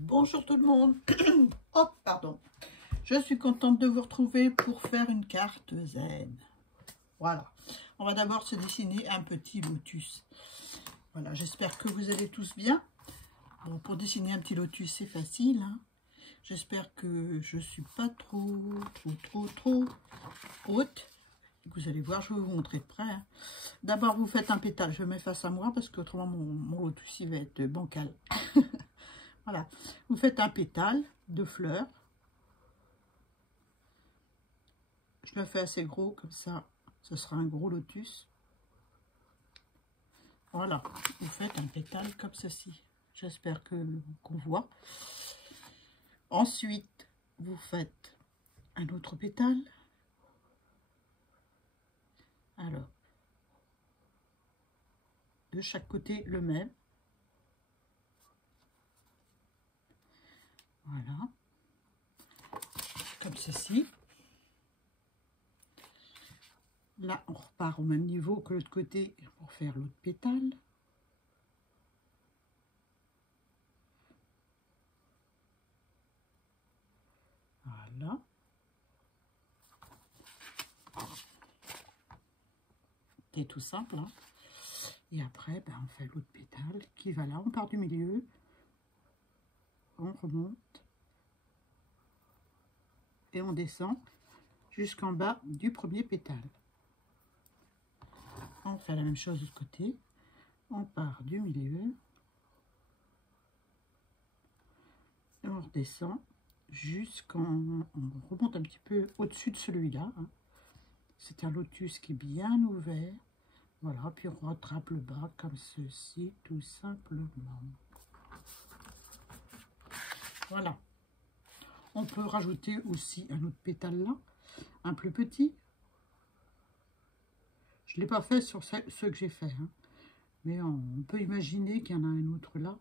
Bonjour tout le monde. Oh, pardon. Je suis contente de vous retrouver pour faire une carte zen. Voilà. On va d'abord se dessiner un petit lotus. Voilà, j'espère que vous allez tous bien. Bon, pour dessiner un petit lotus, c'est facile, hein. J'espère que je ne suis pas trop haute. Vous allez voir, je vais vous montrer de près, hein. D'abord, vous faites un pétale. Je le mets face à moi parce qu'autrement, mon lotus, il va être bancal. Voilà, vous faites un pétale de fleurs. Je le fais assez gros, comme ça, ce sera un gros lotus. Voilà, vous faites un pétale comme ceci. J'espère qu'on voit. Ensuite, vous faites un autre pétale. Alors, de chaque côté, le même. Voilà, comme ceci. Là, on repart au même niveau que l'autre côté pour faire l'autre pétale. Voilà. C'est tout simple, hein. Et après, ben, on fait l'autre pétale qui va là. On part du milieu. On remonte. Et on descend jusqu'en bas du premier pétale. On fait la même chose de l'autre côté. On part du milieu. Et on redescend jusqu'en... On remonte un petit peu au-dessus de celui-là, hein. C'est un lotus qui est bien ouvert. Voilà, puis on rattrape le bas comme ceci, tout simplement. Voilà. On peut rajouter aussi un autre pétale là, un plus petit. Je ne l'ai pas fait sur ceux que j'ai fait, hein. Mais on peut imaginer qu'il y en a un autre là.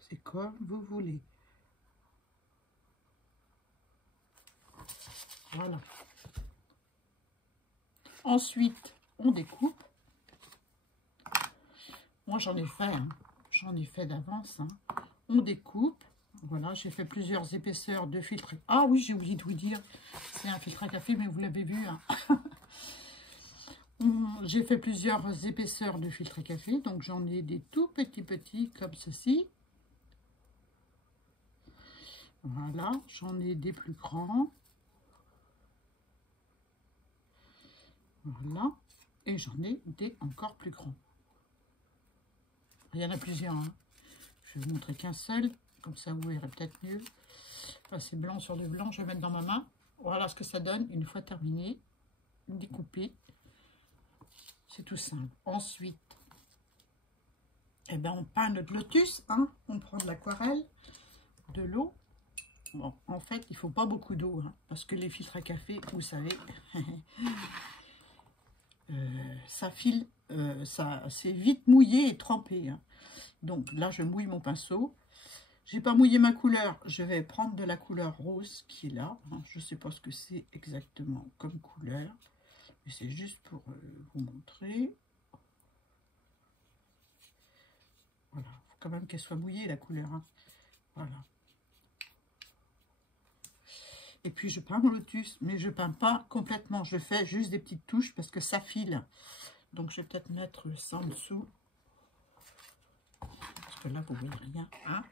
C'est comme vous voulez. Voilà. Ensuite, on découpe. Moi, j'en ai fait, hein. J'en ai fait d'avance, hein. On découpe. Voilà, j'ai fait plusieurs épaisseurs de filtre. Ah oui, j'ai oublié de vous dire, c'est un filtre à café, mais vous l'avez vu, hein. J'ai fait plusieurs épaisseurs de filtre à café, donc j'en ai des tout petits comme ceci. Voilà, j'en ai des plus grands. Voilà, et j'en ai des encore plus grands. Il y en a plusieurs, hein. Je vais vous montrer qu'un seul, comme ça vous verrez peut-être mieux. Là, c'est blanc sur le blanc, je vais mettre dans ma main. Voilà ce que ça donne une fois terminé, découpé. C'est tout simple. Ensuite, eh ben, on peint notre lotus, hein. On prend de l'aquarelle, de l'eau. Bon, en fait, il ne faut pas beaucoup d'eau, hein, parce que les filtres à café, vous savez, ça file, ça c'est vite mouillé et trempé, hein. Donc là, je mouille mon pinceau. J'ai pas mouillé ma couleur, je vais prendre de la couleur rose qui est là, hein. Je ne sais pas ce que c'est exactement comme couleur, mais c'est juste pour vous montrer. Voilà, il faut quand même qu'elle soit mouillée la couleur, hein. Voilà. Et puis je peins mon lotus, mais je peins pas complètement, je fais juste des petites touches parce que ça file. Donc je vais peut-être mettre ça en dessous. Parce que là vous voyez rien, hein.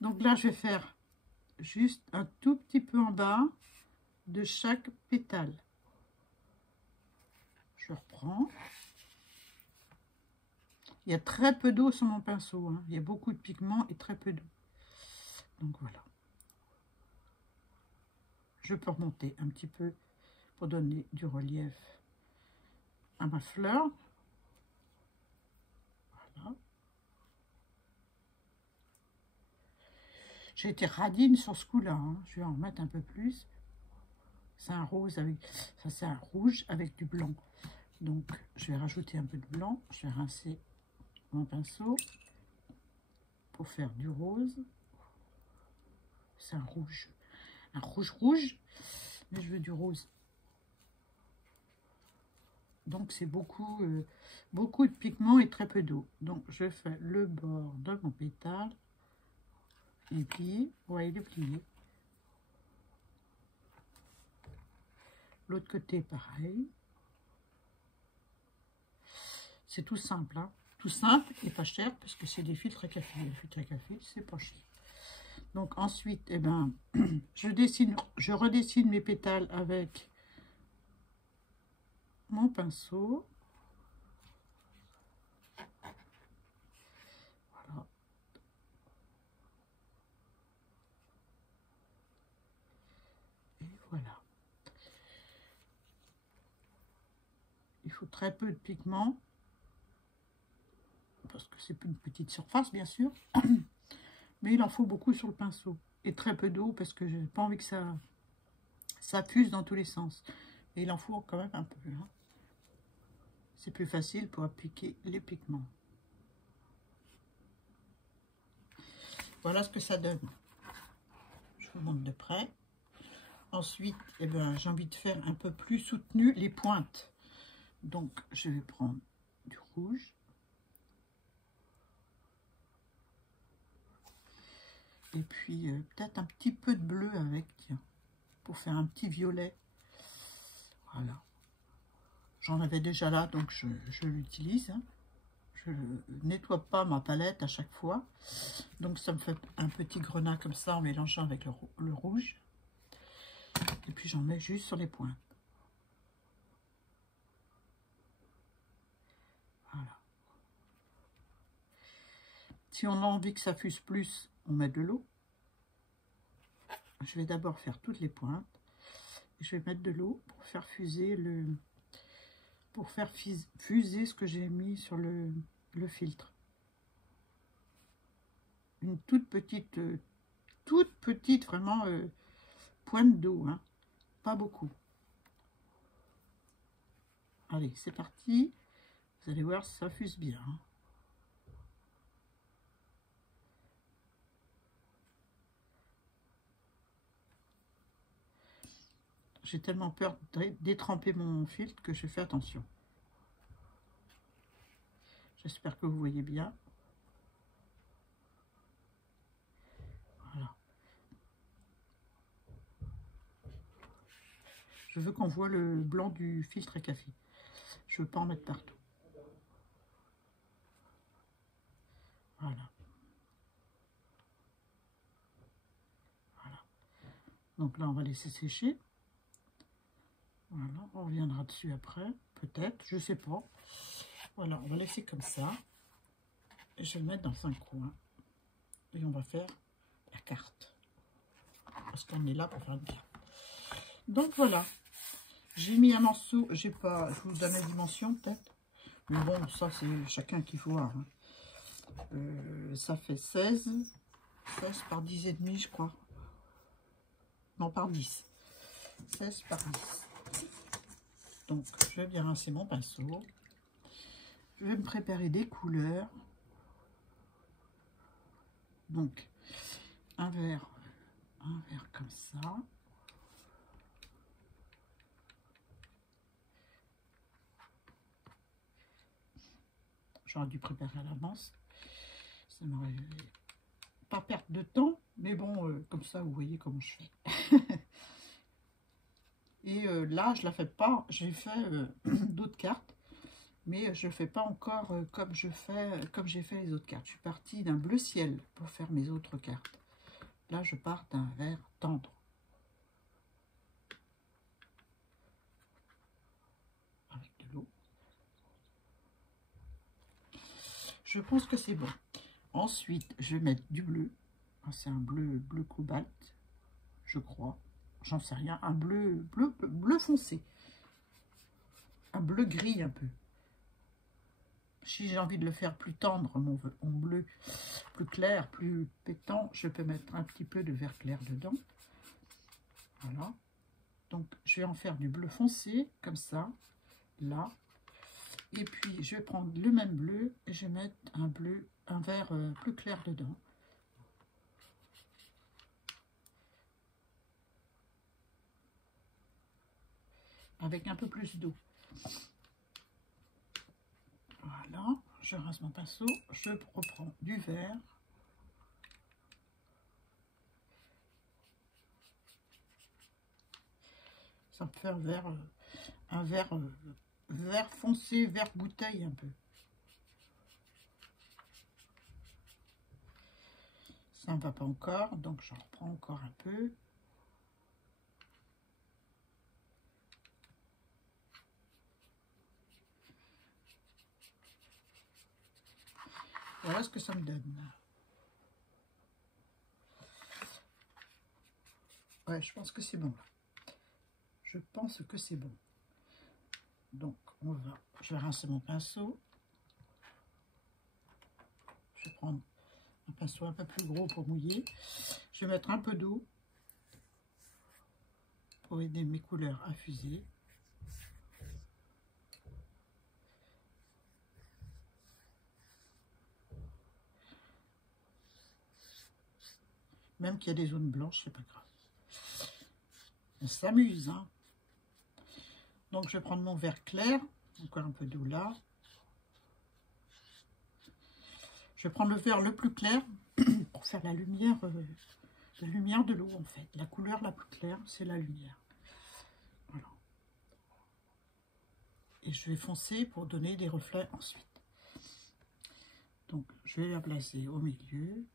Donc là je vais faire juste un tout petit peu en bas de chaque pétale. Je reprends. Il y a très peu d'eau sur mon pinceau, hein. Il y a beaucoup de pigments et très peu d'eau. Donc voilà. Je peux remonter un petit peu pour donner du relief à ma fleur. Voilà. J'ai été radine sur ce coup-là, hein. Je vais en remettre un peu plus. C'est un rose avec... Ça, c'est un rouge avec du blanc. Donc, je vais rajouter un peu de blanc. Je vais rincer mon pinceau pour faire du rose. C'est un rouge. Un rouge, mais je veux du rose. Donc, c'est beaucoup, beaucoup de pigments et très peu d'eau. Donc, je fais le bord de mon pétale. Et plié. Ouais, il est plié. L'autre côté, pareil. C'est tout simple, hein. Tout simple et pas cher, parce que c'est des filtres à café. Les filtres à café, c'est pas cher. Donc, ensuite, eh ben, je redessine mes pétales avec mon pinceau. Voilà. Et voilà. Il faut très peu de pigments, parce que c'est une petite surface, bien sûr. Mais il en faut beaucoup sur le pinceau. Et très peu d'eau, parce que je n'ai pas envie que ça fuse dans tous les sens. Et il en faut quand même un peu, hein. C'est plus facile pour appliquer les pigments. Voilà ce que ça donne. Je vous montre de près. Ensuite, eh ben, j'ai envie de faire un peu plus soutenu les pointes. Donc, je vais prendre du rouge. Et puis, peut-être un petit peu de bleu avec, tiens, pour faire un petit violet. Voilà. J'en avais déjà là, donc je l'utilise, hein. Je ne nettoie pas ma palette à chaque fois. Donc, ça me fait un petit grenat comme ça en mélangeant avec le rouge. Et puis, j'en mets juste sur les pointes. Voilà. Si on a envie que ça fuse plus, on met de l'eau. Je vais d'abord faire toutes les pointes. Je vais mettre de l'eau pour faire fuser fuser ce que j'ai mis sur le filtre. Une toute petite vraiment pointe d'eau, hein. Pas beaucoup. Allez, c'est parti. Vous allez voir, ça fuse bien, hein. J'ai tellement peur de détremper mon filtre que je fais attention. J'espère que vous voyez bien. Voilà. Je veux qu'on voit le blanc du filtre à café. Je ne veux pas en mettre partout. Voilà. Voilà. Donc là, on va laisser sécher. Voilà, on reviendra dessus après, peut-être, je sais pas. Voilà, on va laisser comme ça. Et je vais le mettre dans un coin. Et on va faire la carte. Parce qu'on est là pour faire une carte. Donc voilà. J'ai mis un morceau, j'ai pas, je vous donne la dimension peut-être. Mais bon, ça c'est chacun qui voit, hein. Ça fait 16 par 10 et demi, je crois. Non, par 10. 16 par 10. Donc, je vais bien rincer mon pinceau. Je vais me préparer des couleurs. Donc, un vert comme ça. J'aurais dû préparer à l'avance. Ça m'aurait pas perte de temps, mais bon, comme ça, vous voyez comment je fais. Et là, je la fais pas. J'ai fait d'autres cartes, mais je ne fais pas encore comme j'ai fait les autres cartes. Je suis partie d'un bleu ciel pour faire mes autres cartes. Là, je pars d'un vert tendre. Avec de l'eau. Je pense que c'est bon. Ensuite, je vais mettre du bleu. C'est un bleu cobalt, je crois. J'en sais rien. Un bleu foncé. Un bleu gris un peu. Si j'ai envie de le faire plus tendre, mon bleu plus clair, plus pétant, je peux mettre un petit peu de vert clair dedans. Voilà. Donc, je vais en faire du bleu foncé, comme ça, là. Et puis, je vais prendre le même bleu et je vais mettre un vert plus clair dedans. Avec un peu plus d'eau. Voilà, je rase mon pinceau, je reprends du vert. Ça me fait un vert foncé, vert bouteille un peu. Ça ne va pas encore, donc j'en reprends encore un peu. Voilà ce que ça me donne. Ouais, je pense que c'est bon. Je pense que c'est bon. Donc, je vais rincer mon pinceau. Je vais prendre un pinceau un peu plus gros pour mouiller. Je vais mettre un peu d'eau pour aider mes couleurs à fuser. Même qu'il y a des zones blanches, c'est pas grave. On s'amuse, hein. Donc, je vais prendre mon vert clair. Encore un peu d'eau là. Je vais prendre le vert le plus clair pour faire la lumière de l'eau, en fait. La couleur la plus claire, c'est la lumière. Voilà. Et je vais foncer pour donner des reflets ensuite. Donc, je vais la placer au milieu.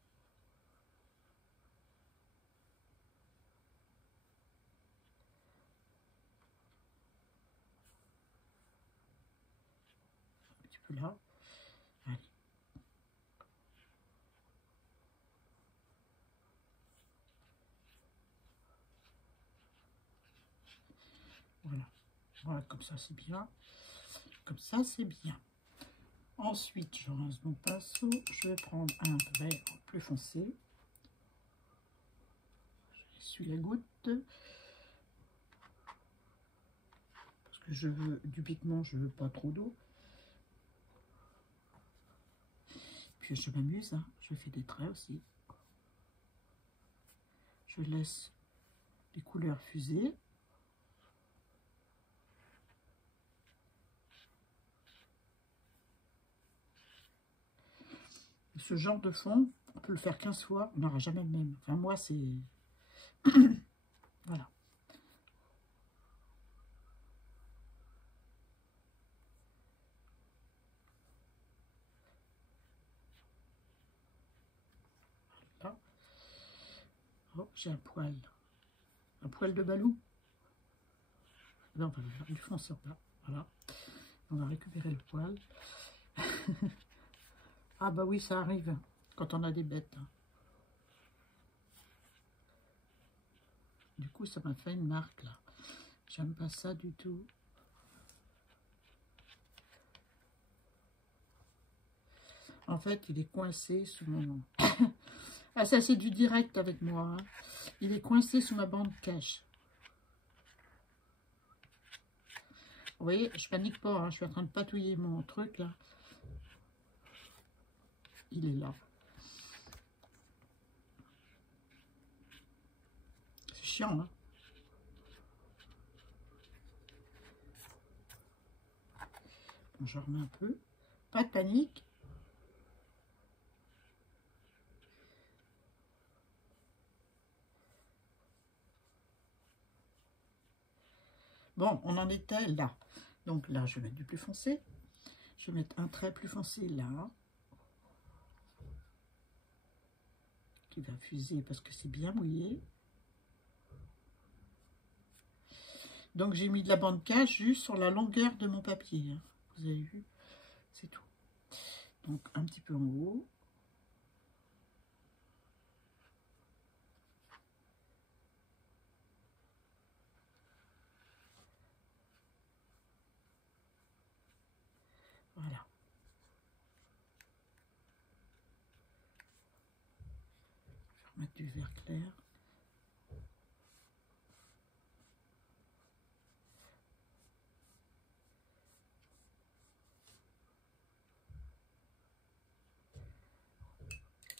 Un petit peu là. Allez. Voilà. Voilà, comme ça, c'est bien. Comme ça, c'est bien. Ensuite, je rince mon pinceau. Je vais prendre un vert plus foncé. J'essuie la goutte. Parce que je veux du pigment, je veux pas trop d'eau. Puis je m'amuse, hein. Je fais des traits aussi. Je laisse les couleurs fuser. Ce genre de fond, on peut le faire 15 fois, on n'aura jamais le même. Enfin, moi, c'est... Voilà. Là. Oh, j'ai un poil. Un poil de balou. Là, on va le faire du fonceur là. Voilà. On va récupérer le poil. Ah bah oui, ça arrive quand on a des bêtes. Du coup, ça m'a fait une marque là. J'aime pas ça du tout. En fait, il est coincé sous mon... Ah, ça, c'est du direct avec moi. Hein. Il est coincé sous ma bande cache. Vous voyez, je panique pas. Hein. Je suis en train de patouiller mon truc, là. Il est là. C'est chiant, hein. Bon, je remets un peu. Pas de panique. Bon, on en était là. Donc là, je vais mettre du plus foncé. Je vais mettre un trait plus foncé là. Qui va fuser parce que c'est bien mouillé. Donc j'ai mis de la bande cache juste sur la longueur de mon papier. Hein. Vous avez vu? C'est tout. Donc un petit peu en haut. Voilà. Je vais remettre du vert clair.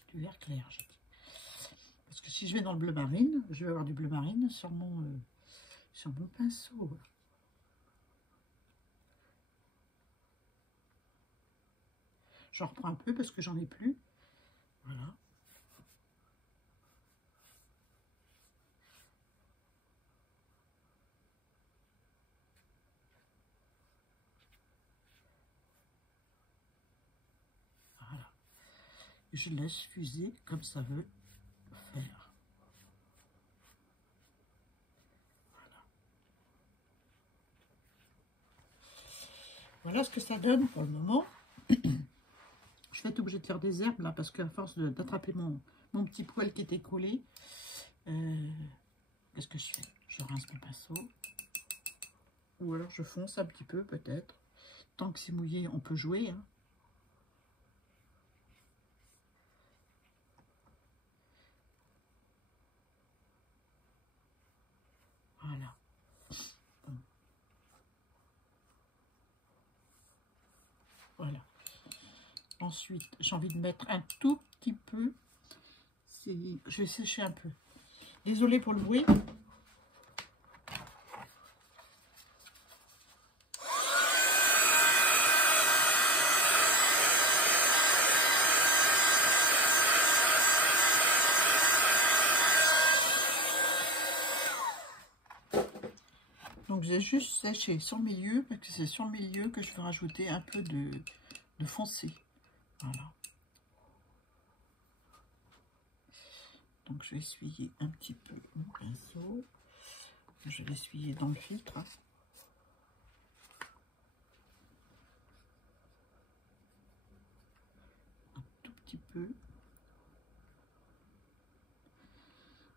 Du vert clair, j'ai dit. Parce que si je vais dans le bleu marine, je vais avoir du bleu marine sur mon pinceau. j'en reprends un peu parce que j'en ai plus. Voilà. Voilà. Je laisse fuser comme ça veut faire. Voilà. Voilà ce que ça donne pour le moment. Je vais être obligée de faire des herbes là parce qu'à force d'attraper mon petit poil qui était collé, qu'est-ce que je fais? Je rince mon pinceau. Ou alors je fonce un petit peu peut-être. Tant que c'est mouillé, on peut jouer. Hein. Voilà. Bon. Voilà. Ensuite, j'ai envie de mettre un tout petit peu. Je vais sécher un peu. Désolée pour le bruit. Donc j'ai juste séché sur le milieu parce que c'est sur le milieu que je vais rajouter un peu de foncé. Voilà. Donc je vais essuyer un petit peu mon pinceau. Je vais essuyer dans le filtre. Hein. Un tout petit peu.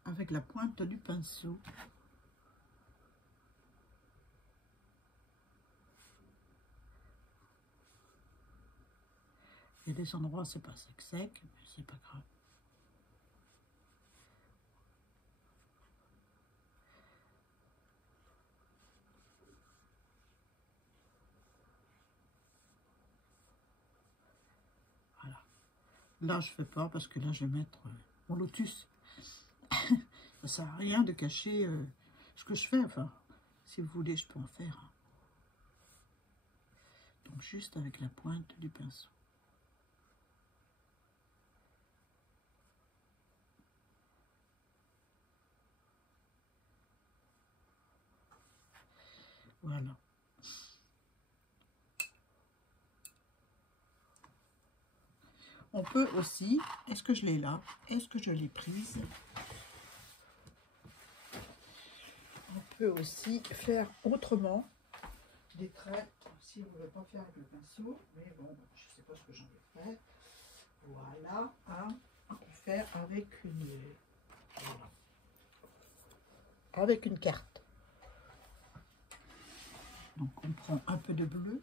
Avec la pointe du pinceau. Il y a des endroits c'est pas sec, mais c'est pas grave. Voilà. Là je fais pas parce que là je vais mettre mon lotus. Ça sert à rien de cacher ce que je fais. Enfin, si vous voulez, je peux en faire. Hein. Donc juste avec la pointe du pinceau. Voilà. On peut aussi, est-ce que je l'ai là? Est-ce que je l'ai prise? On peut aussi faire autrement des traits, si vous ne voulez pas faire avec le pinceau, mais bon, je ne sais pas ce que j'en ai fait. Voilà, hein. On peut faire avec voilà, avec une carte. Donc on prend un peu de bleu.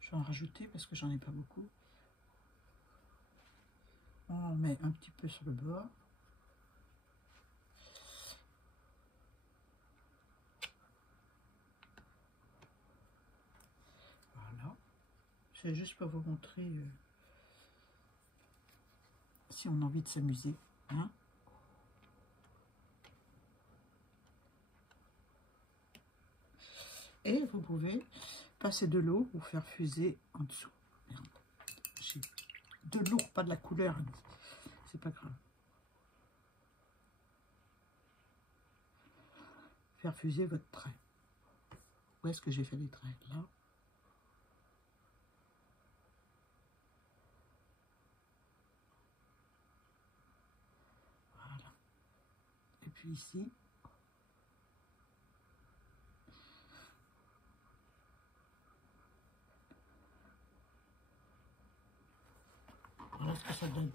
Je vais en rajouter parce que j'en ai pas beaucoup. On en met un petit peu sur le bord. Voilà. C'est juste pour vous montrer si on a envie de s'amuser. Hein. Et vous pouvez passer de l'eau pour faire fuser en dessous. Merde. J'ai de l'eau, pas de la couleur. C'est pas grave. Faire fuser votre trait. Où est-ce que j'ai fait les traits? Là. Voilà. Et puis ici. Voilà ce que ça donne.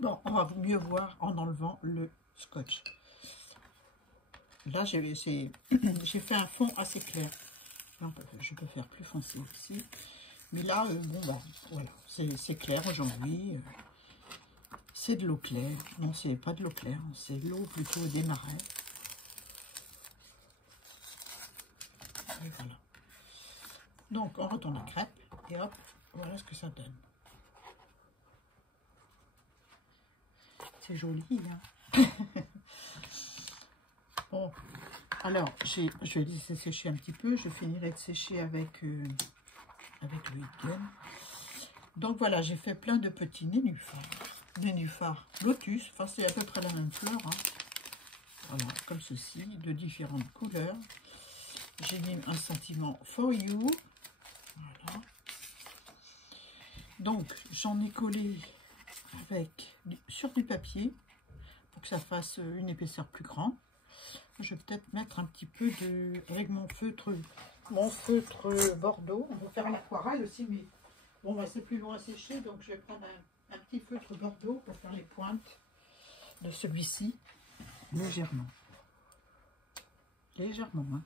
Bon, on va mieux voir en enlevant le scotch. Là, j'ai fait un fond assez clair. Je peux faire plus foncé ici. Mais là, bon, bah, voilà, c'est clair aujourd'hui. C'est de l'eau claire. Non, c'est pas de l'eau claire, c'est de l'eau plutôt des marais. Et voilà. Donc, on retourne la crêpe et hop, voilà ce que ça donne. C'est joli, hein. Bon, alors, je vais laisser sécher un petit peu. Je finirai de sécher avec avec le week-end. Donc voilà, j'ai fait plein de petits nénuphars lotus, enfin c'est à peu près la même fleur, hein. Voilà, comme ceci, de différentes couleurs. J'ai mis un sentiment for you. Voilà. Donc j'en ai collé sur du papier pour que ça fasse une épaisseur plus grande. Je vais peut-être mettre un petit peu avec mon feutre bordeaux. On va faire l'aquarelle aussi, mais bon, bah, c'est plus loin à sécher, donc je vais prendre un petit feutre bordeaux pour faire les pointes de celui-ci, légèrement. Légèrement, hein.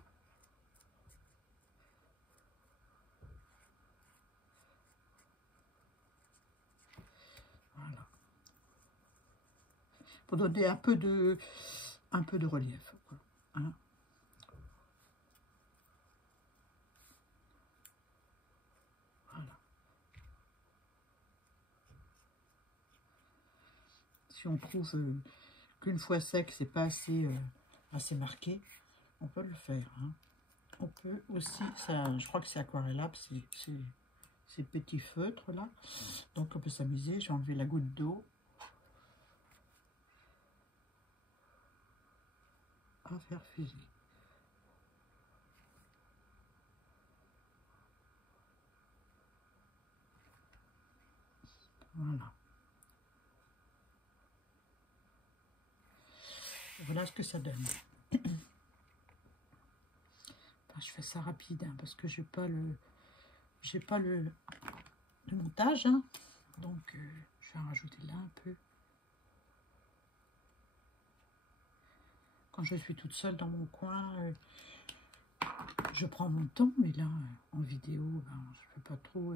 Voilà. Pour donner un peu de relief, quoi, hein. Voilà. Si on trouve qu'une fois sec, c'est pas assez marqué, on peut le faire, hein. On peut aussi, ça, je crois que c'est aquarellable, ces petits feutres là, donc on peut s'amuser. J'ai enlevé la goutte d'eau à faire fuser. Voilà. Voilà ce que ça donne. Enfin, je fais ça rapide, hein, parce que j'ai pas le montage, hein. Donc je vais en rajouter là un peu. Quand je suis toute seule dans mon coin, je prends mon temps, mais là en vidéo, ben, je ne peux pas trop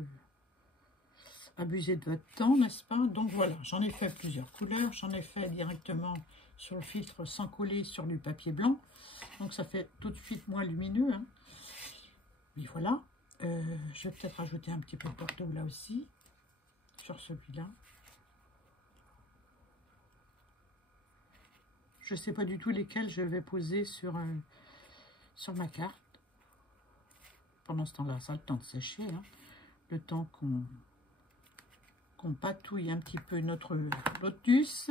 abuser de votre temps, n'est-ce pas? Donc voilà, j'en ai fait plusieurs couleurs, j'en ai fait directement sur le filtre sans coller sur du papier blanc, donc ça fait tout de suite moins lumineux, hein. Mais voilà, je vais peut-être rajouter un petit peu de bordeaux là aussi, sur celui-là. Je ne sais pas du tout lesquels je vais poser sur ma carte. Pendant ce temps-là, ça a le temps de sécher, hein. Le temps qu'on patouille un petit peu notre lotus.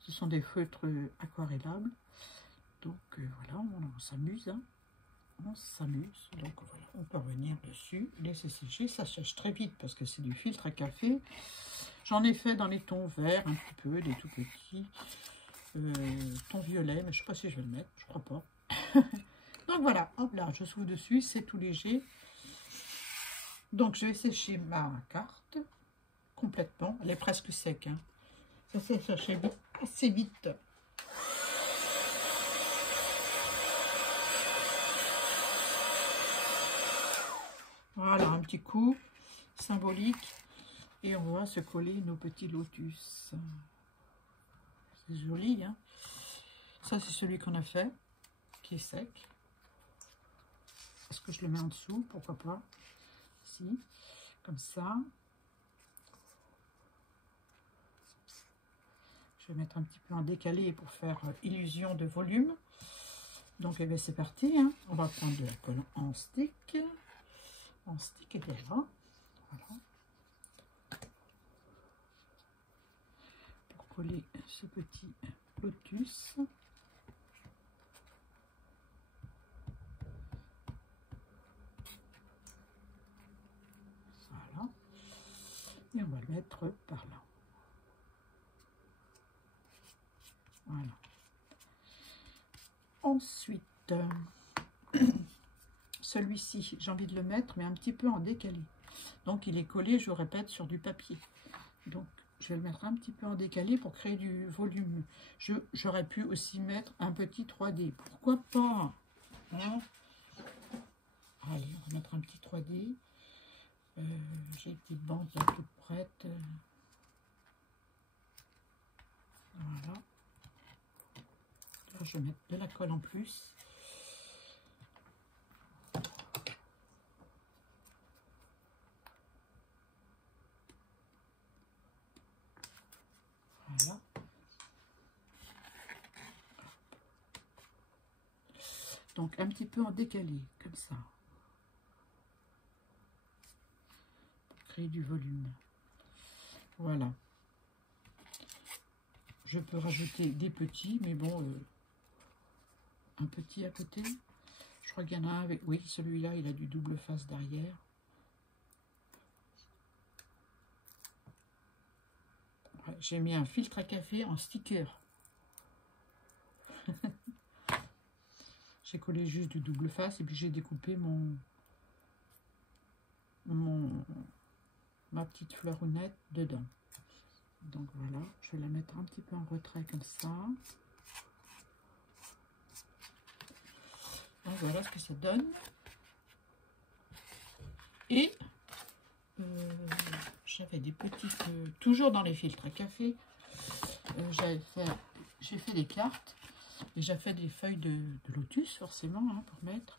Ce sont des feutres aquarellables. Donc voilà, on s'amuse, hein. On s'amuse. Donc voilà, on peut revenir dessus, laisser sécher. Ça sèche très vite parce que c'est du filtre à café. J'en ai fait dans les tons verts un petit peu, des tout petits. Ton violet, mais je ne sais pas si je vais le mettre, je crois pas. Donc voilà, hop là, je souffle dessus, c'est tout léger. Donc je vais sécher ma carte complètement. Elle est presque sec, hein. Ça s'est séché assez vite. Voilà, un petit coup symbolique. Et on va se coller nos petits lotus. C'est joli, hein. Ça, c'est celui qu'on a fait, qui est sec. Est-ce que je le mets en dessous? Pourquoi pas? Si, comme ça. Je vais mettre un petit peu en décalé pour faire illusion de volume. Donc, eh bien, c'est parti, hein. On va prendre de la colle en stick. En stick et bien là. Voilà. Pour coller ce petit lotus. Voilà. Et on va le mettre par là. Voilà. Ensuite, celui-ci, j'ai envie de le mettre, mais un petit peu en décalé. Donc, il est collé, je répète, sur du papier. Donc, je vais le mettre un petit peu en décalé pour créer du volume. J'aurais pu aussi mettre un petit 3D. Pourquoi pas, hein? Allez, on va mettre un petit 3D. J'ai une petite bande là toute prête. Voilà. Là, je vais mettre de la colle en plus. Voilà. Donc un petit peu en décalé, comme ça. Pour créer du volume. Voilà. Je peux rajouter des petits, mais bon, un petit à côté. Je crois qu'il y en a un avec... Oui, celui-là, il a du double face derrière. Ouais, j'ai mis un filtre à café en sticker. J'ai collé juste du double face et puis j'ai découpé ma petite fleuronnette dedans. Donc voilà, je vais la mettre un petit peu en retrait comme ça. Donc voilà ce que ça donne. Et j'avais des petites, toujours dans les filtres à café, j'ai fait des cartes. Et j'ai fait des feuilles de lotus forcément hein, pour mettre.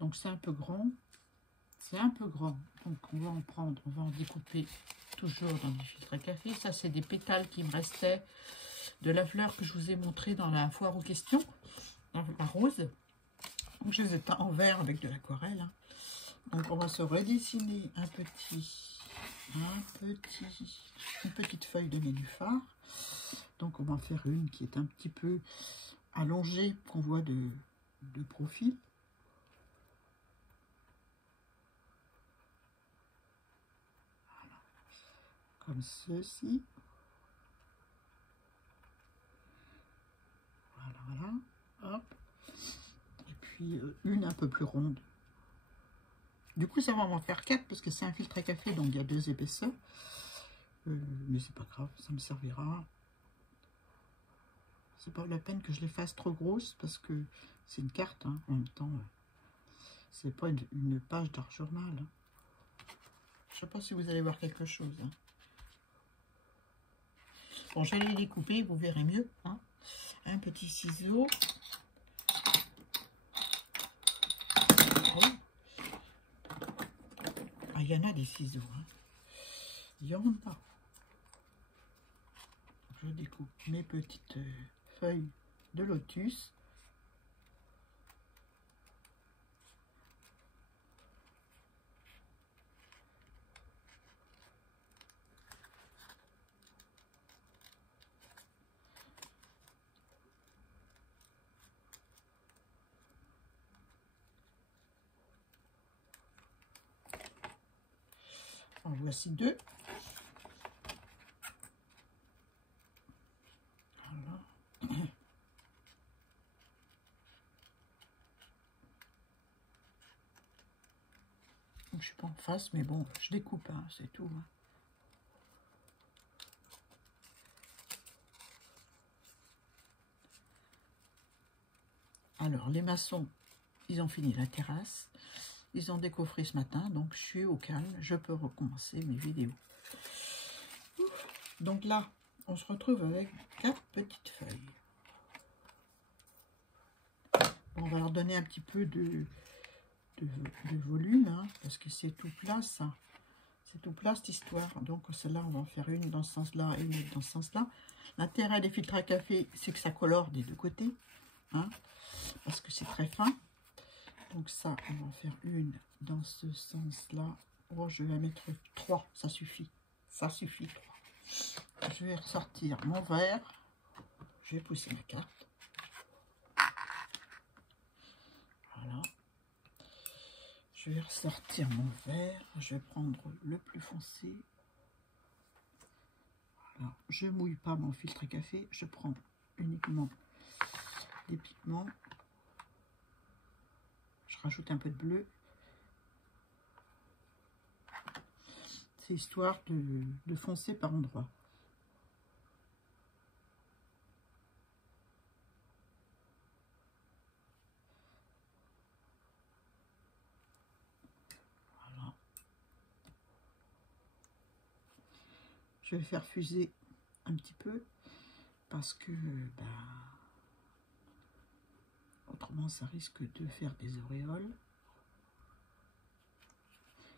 Donc c'est un peu grand. C'est un peu grand. Donc on va en prendre, on va en découper toujours dans des filtres à café. Ça c'est des pétales qui me restaient de la fleur que je vous ai montré dans la foire aux questions, la rose. Donc je les ai teints en vert avec de l'aquarelle. Hein. Donc on va se redessiner une petite feuille de nénuphar. Donc on va en faire une qui est un petit peu allongée, qu'on voit de profil. Voilà. Comme ceci. Voilà, voilà. Hop. Et puis une un peu plus ronde. Du coup, ça va m'en faire 4 parce que c'est un filtre à café, donc il y a 2 épaisseurs. Mais c'est pas grave, ça me servira. C'est pas la peine que je les fasse trop grosses parce que c'est une carte hein, en même temps. C'est pas une page d'art journal. Hein. Je sais pas si vous allez voir quelque chose. Hein. Bon, je vais les découper, vous verrez mieux. Hein. Un petit ciseau. Ah, il y en a des ciseaux. Hein. Il y en a. Je découpe mes petites feuilles de lotus. En voici 2. Voilà. Je suis pas en face, mais bon, je découpe, hein, c'est tout. Hein. Alors, les maçons, ils ont fini la terrasse. Ils ont décoffré ce matin, donc je suis au calme. Je peux recommencer mes vidéos. Donc là, on se retrouve avec 4 petites feuilles. On va leur donner un petit peu de volume, hein, parce que c'est tout plat, ça. C'est tout plat, cette histoire. Donc, celle-là, on va en faire une dans ce sens-là et une autre dans ce sens-là. L'intérêt des filtres à café, c'est que ça colore des deux côtés, hein, parce que c'est très fin. Donc ça, on va en faire une dans ce sens-là. Oh, je vais en mettre 3, ça suffit. Ça suffit, 3. Je vais ressortir mon verre. Je vais pousser ma carte. Voilà. Je vais ressortir mon verre. Je vais prendre le plus foncé. Voilà. Je mouille pas mon filtre à café. Je prends uniquement des pigments. Je rajoute un peu de bleu. C'est histoire de foncer par endroits. Voilà. Je vais faire fuser un petit peu parce que autrement ça risque de faire des auréoles.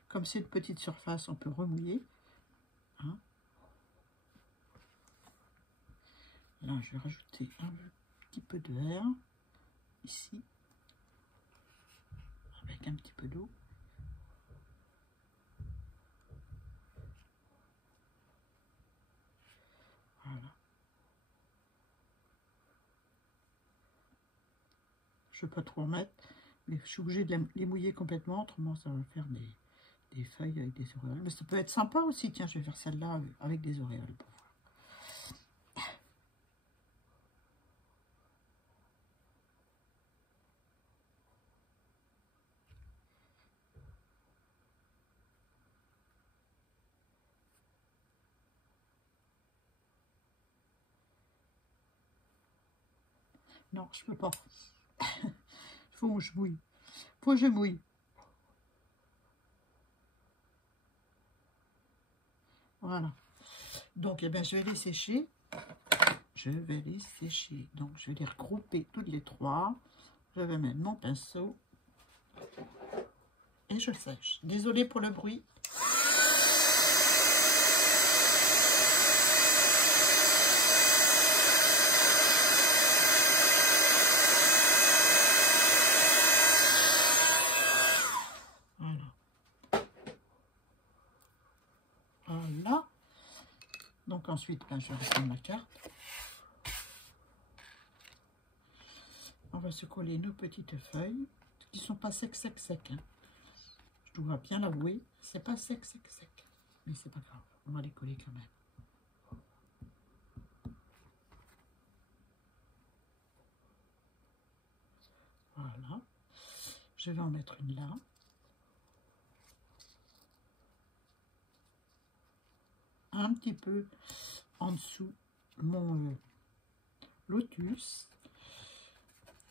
Comme c'est une petite surface, on peut remouiller. Hein. Là, je vais rajouter un petit peu de verre ici, avec un petit peu d'eau. Voilà. Je ne vais pas trop en mettre, mais je suis obligée de les mouiller complètement, autrement ça va faire des feuilles avec des auréoles. Mais ça peut être sympa aussi, tiens, je vais faire celle-là avec des auréoles pour voir. Non, je peux pas. Il faut que je mouille. Faut que je mouille. Voilà. Donc, eh bien, je vais les sécher. Je vais les sécher. Donc, je vais les regrouper toutes les trois. Je vais mettre mon pinceau. Et je sèche. Désolée pour le bruit. Voilà. Donc ensuite, ben, je vais reprendre ma carte. On va se coller nos petites feuilles qui ne sont pas sec. Hein. Je dois bien l'avouer, c'est pas sec. Mais c'est pas grave, on va les coller quand même. Voilà. Je vais en mettre une là. Un petit peu en dessous mon lotus.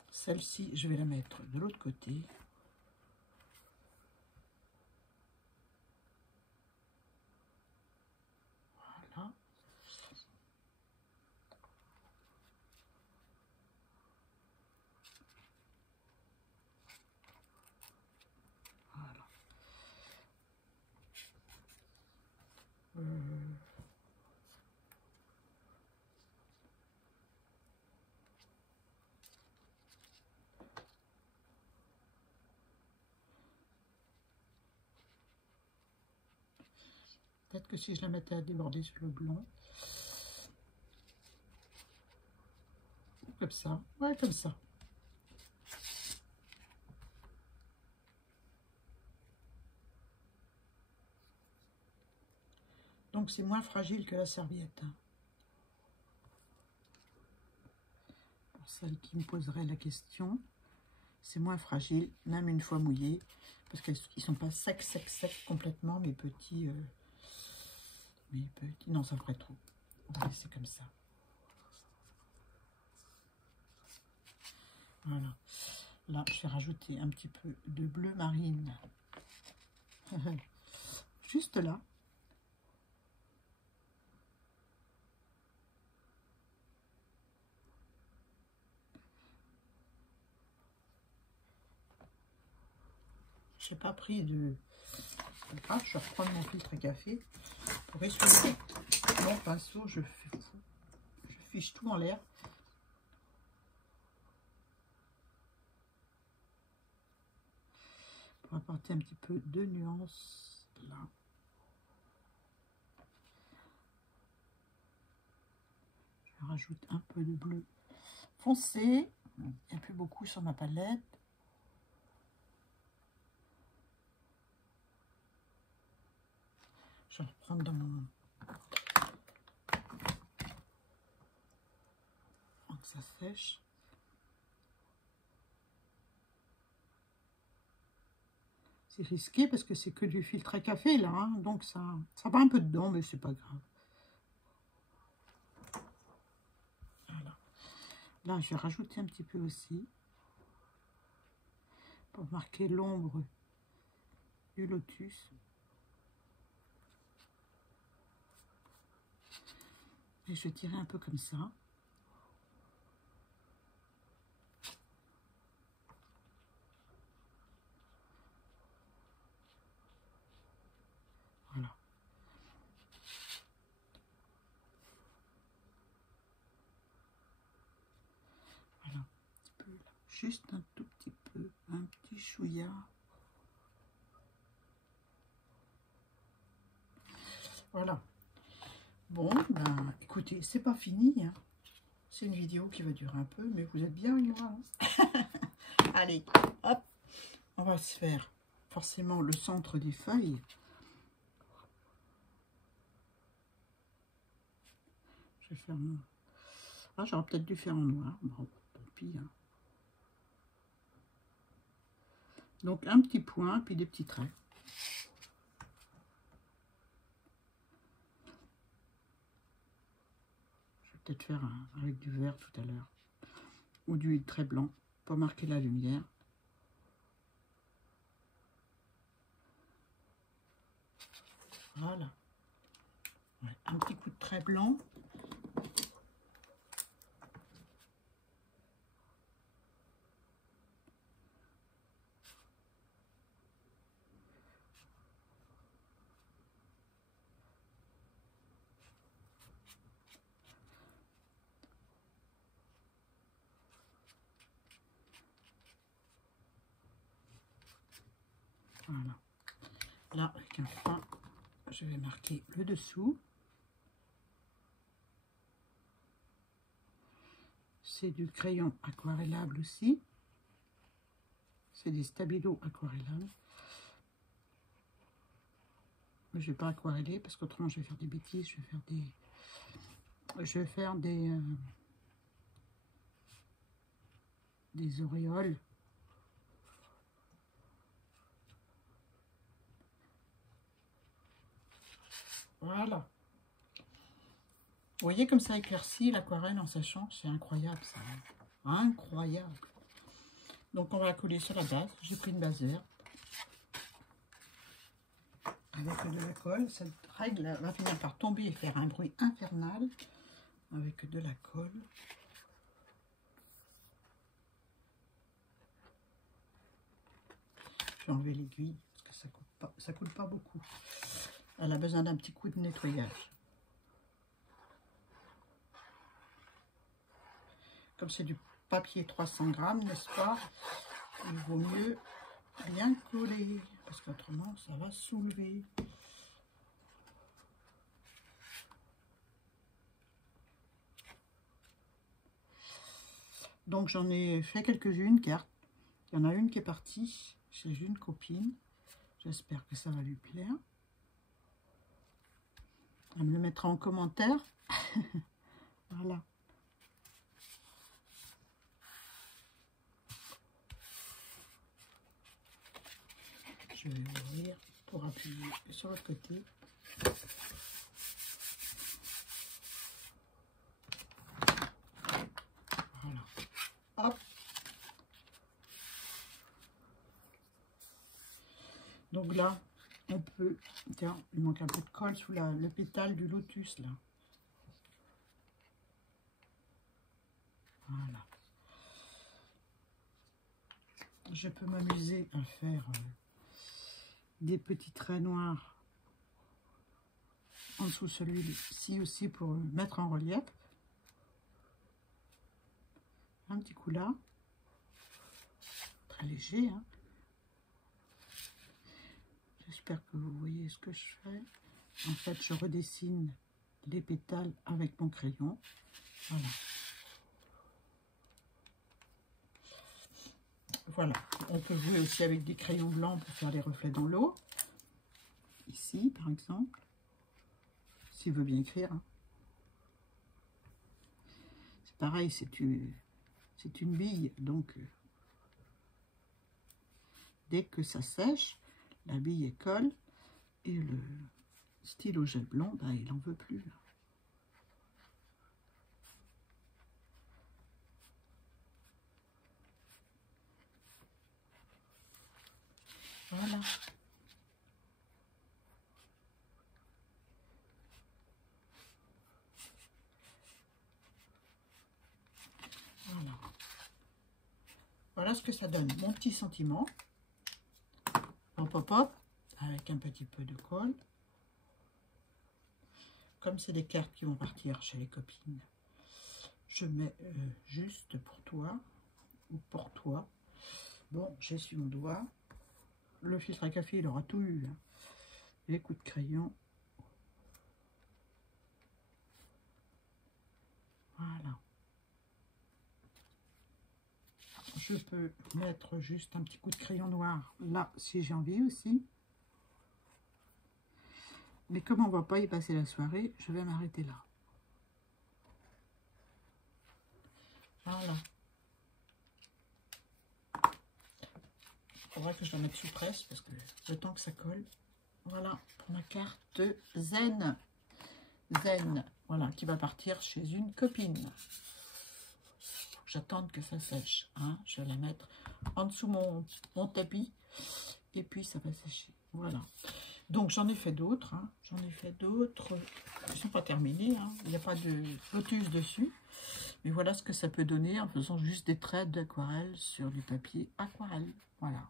Celle-ci, je vais la mettre de l'autre côté. Voilà. Voilà. Peut-être que si je la mettais à déborder sur le blanc, comme ça, ouais, comme ça. Donc c'est moins fragile que la serviette. Hein. Pour celles qui me poseraient la question, c'est moins fragile, même une fois mouillé, parce qu'ils ne sont pas secs complètement, mes petits. Non, ça ferait trop. On va laisser comme ça. Voilà. Là, je vais rajouter un petit peu de bleu marine. Juste là. Je n'ai pas pris de... Ah, je vais reprendre mon filtre à café pour essuyer mon pinceau. Je fiche tout en l'air. Pour apporter un petit peu de nuance là. Je rajoute un peu de bleu foncé. Il n'y a plus beaucoup sur ma palette. Je vais reprendre dans mon... Donc ça sèche. C'est risqué parce que c'est que du filtre à café là, hein, donc ça va un peu dedans, mais c'est pas grave. Voilà. Là, je vais rajouter un petit peu aussi pour marquer l'ombre du lotus. Et je vais tirer un peu comme ça. Voilà. juste un tout petit peu, un petit chouïa. Voilà. Bon, ben, écoutez, c'est pas fini, hein. C'est une vidéo qui va durer un peu, mais vous êtes bien avec moi, hein. Allez, hop, on va se faire forcément le centre des feuilles. Je vais faire mon... Ah, j'aurais peut-être dû faire en noir. Bon, tant pis, hein. Donc, un petit point, puis des petits traits. Je vais peut-être faire avec du vert tout à l'heure. Ou du trait blanc, pour marquer la lumière. Voilà. Ouais, un petit coup de trait blanc. Voilà. Là, avec un fin, je vais marquer le dessous. C'est du crayon aquarellable aussi. C'est des stabilos aquarellables. Mais je vais pas aquareller parce qu'autrement je vais faire des bêtises. Je vais faire des auréoles. Voilà. Vous voyez comme ça éclaircit l'aquarelle en sachant, c'est incroyable ça. Incroyable. Donc on va la coller sur la base. J'ai pris une base verte. Avec de la colle. Cette règle va finir par tomber et faire un bruit infernal. Avec de la colle. Je vais enlever l'aiguille parce que ça coule pas beaucoup. Elle a besoin d'un petit coup de nettoyage. Comme c'est du papier 300 grammes, n'est-ce pas? Il vaut mieux bien coller parce qu'autrement ça va soulever. Donc j'en ai fait quelques-unes cartes. Il y en a une qui est partie chez une copine. J'espère que ça va lui plaire. Elle me le mettra en commentaire. Voilà. Je vais ouvrir pour appuyer sur l'autre côté. Voilà. Hop. Donc là, on peut... Tiens, il manque un peu de colle sous le pétale du lotus, là. Voilà. Je peux m'amuser à faire des petits traits noirs en dessous celui-ci aussi pour mettre en relief. Un petit coup là. Très léger, hein. J'espère que vous voyez ce que je fais. En fait, je redessine les pétales avec mon crayon. Voilà. Voilà. On peut jouer aussi avec des crayons blancs pour faire des reflets dans l'eau. Ici, par exemple. S'il veut bien écrire. Hein. C'est pareil, c'est une bille. Donc, dès que ça sèche, la bille colle et le stylo gel blanc, bah, il n'en veut plus. Voilà. Voilà. Voilà ce que ça donne, mon petit sentiment. Hop, hop, hop, avec un petit peu de colle. Comme c'est des cartes qui vont partir chez les copines, je mets juste pour toi ou pour toi. Bon, j'essuie mon doigt. Le filtre à café, il aura tout eu. Hein. Les coups de crayon. Voilà. Je peux mettre juste un petit coup de crayon noir là, si j'ai envie aussi. Mais comme on ne va pas y passer la soirée, je vais m'arrêter là. Voilà. Il faudra que je la mette sous presse parce que le temps que ça colle. Voilà, pour ma carte Zen. Zen, voilà, qui va partir chez une copine. J'attends que ça sèche. Hein. Je vais la mettre en dessous mon tapis. Et puis ça va sécher. Voilà. Donc j'en ai fait d'autres. Hein. J'en ai fait d'autres. Ils ne sont pas terminés. Hein. Il n'y a pas de lotus dessus. Mais voilà ce que ça peut donner en faisant juste des traits d'aquarelle sur du papier aquarelle. Voilà.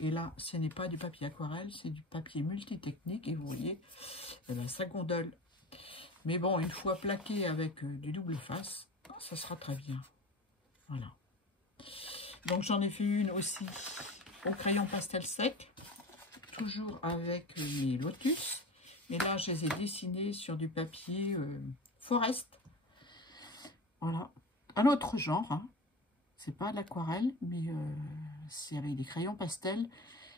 Et là, ce n'est pas du papier aquarelle, c'est du papier multitechnique. Et vous voyez, eh ben, ça gondole. Mais bon, une fois plaqué avec du double face, ça sera très bien. Voilà. Donc j'en ai fait une aussi au crayon pastel sec. Toujours avec mes lotus. Et là, je les ai dessinés sur du papier forest. Voilà. Un autre genre. Hein. C'est pas de l'aquarelle, mais c'est avec des crayons pastels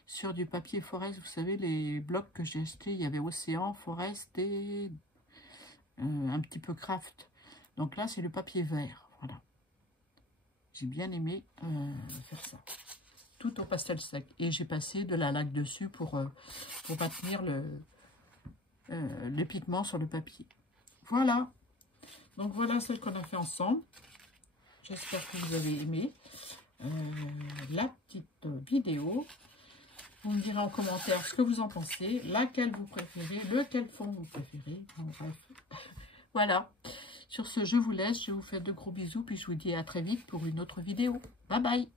sur du papier forest. Vous savez, les blocs que j'ai achetés, il y avait Océan, Forest et un petit peu Craft. Donc là, c'est le papier vert. Voilà. J'ai bien aimé faire ça. Tout au pastel sec. Et j'ai passé de la laque dessus pour maintenir le pigment sur le papier. Voilà. Donc voilà celle qu'on a fait ensemble. J'espère que vous avez aimé la petite vidéo. Vous me direz en commentaire ce que vous en pensez, laquelle vous préférez, lequel fond vous préférez. En bref. Voilà. Sur ce, je vous laisse. Je vous fais de gros bisous. Puis je vous dis à très vite pour une autre vidéo. Bye bye.